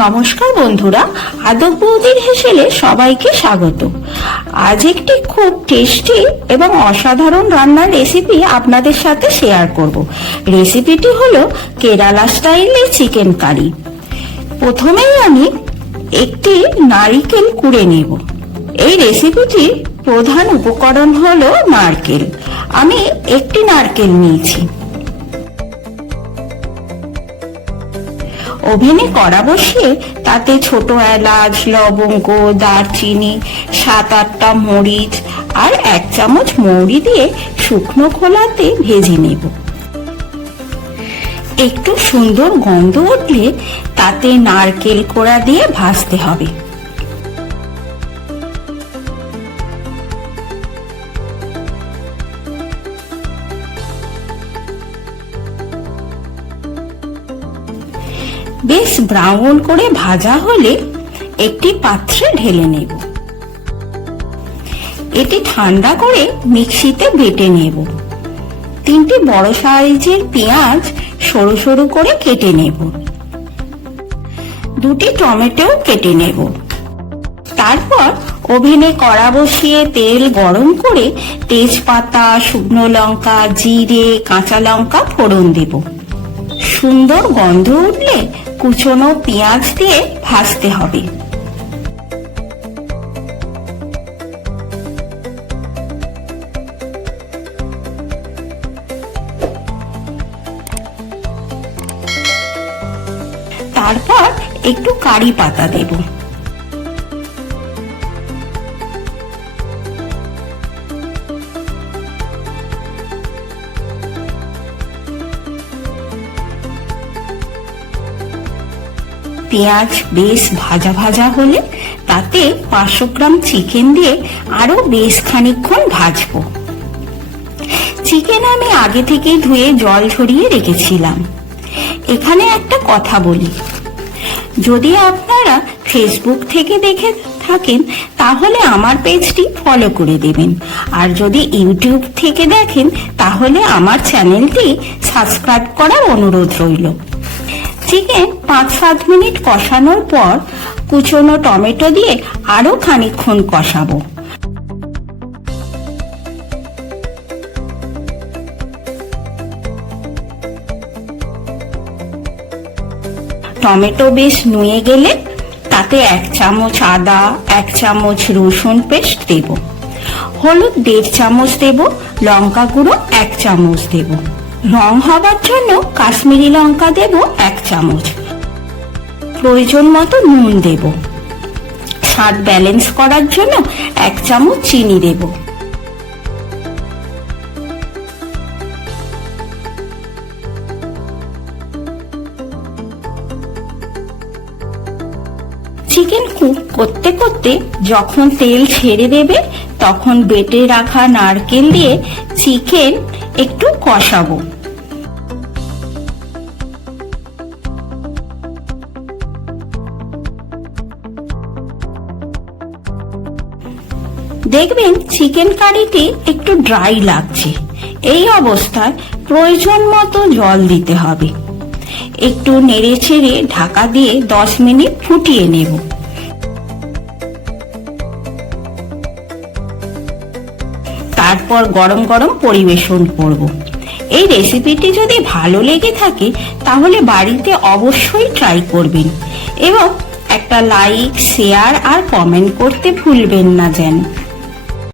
নমস্কার বন্ধুরা, আদব বৌদির হেসেলে সবাইকে স্বাগত। আজ একটি খুব টেস্টি এবং অসাধারণ রান্নার রেসিপি আপনাদের সাথে শেয়ার করব। রেসিপিটি হলো কেরালা স্টাইলে চিকেন কারি। প্রথমেই আমি একটি নারকেল কুড়ে নেব। এই রেসিপিটির প্রধান উপকরণ হলো নারকেল। আমি একটি নারকেল নিয়েছি। ওভেনে কড়া বসিয়ে তাতে ছোট এলাচ, লবঙ্গ, দারচিনি, 7-8টা মরিচ আর 1 চামচ মৌরি দিয়ে শুকনো খোলাতে ভেজে নেব। একটু সুন্দর গন্ধ উঠলে তাতে নারকেল কোড়া দিয়ে ভাজতে হবে। বেশ ব্রাউন করে ভাজা হলে একটি পাত্রে ঢেলে নেব। এটি ঠান্ডা করে মিক্সিতে বেটে নেব। 3টি বড় সাইজের পেঁয়াজ সরু সরু করে কেটে নেব। 2টি টমেটো কেটে নেব। তারপর ওভেনে কড়া বসিয়ে তেল গরম করে তেজপাতা, শুকনো লঙ্কা, জিরে, কাঁচা লঙ্কা ফোড়ন দেব। সুন্দর গন্ধ উঠলে কুচনো পেঁয়াজ দিয়ে ভাজতে হবে। তারপর একটু কারি পাতা দেব। পেঁয়াজ বেশ ভাজা ভাজা হলে তাতে 500 গ্রাম চিকেন দিয়ে আরো বেশ খানিকক্ষণ ভাজবো। চিকেন আমি আগে থেকেই ধুয়ে জল ঝরিয়ে রেখেছিলাম। এখানে একটা কথা বলি, যদি আপনারা ফেসবুক থেকে দেখে থাকেন তাহলে আমার পেজটি ফলো করে দেবেন, আর যদি ইউটিউব থেকে দেখেন তাহলে আমার চ্যানেলটি সাবস্ক্রাইব করার অনুরোধ রইল। চিকেন 5-7 মিনিট কষানোর পর কুচনো টমেটো দিয়ে আরো খানিকক্ষণ কষাবো। টমেটো বেশ নুয়ে গেলে তাতে 1 চামচ আদা, 1 চামচ রসুন পেস্ট দেব। হলুদ 1.5 চামচ দেব। লঙ্কা গুঁড়ো 1 চামচ দেব। রং হবার জন্য কাশ্মীরি লঙ্কা দেব 1 চামচ। প্রয়োজন মতো নুন দেব। স্বাদ ব্যালেন্স করার জন্য 1 চামচ চিনি দেব। চিকেন কুক করতে করতে যখন তেল ছেড়ে দেবে তখন বেটে রাখা নারকেল দিয়ে চিকেন একটু কষাবো। দেখবেন চিকেন কারিতে একটু ড্রাই লাগছে। এই অবস্থায় প্রয়োজন মতো জল দিতে হবে। একটু নেড়ে ছেড়ে ঢাকা দিয়ে 10 মিনিট ফুটিয়ে নেব। তারপর গরম গরম পরিবেশন করব। এই রেসিপিটি যদি ভালো লেগে থাকে তাহলে বাড়িতে অবশ্যই ট্রাই করবেন এবং একটা লাইক, শেয়ার আর কমেন্ট করতে ভুলবেন না যেন।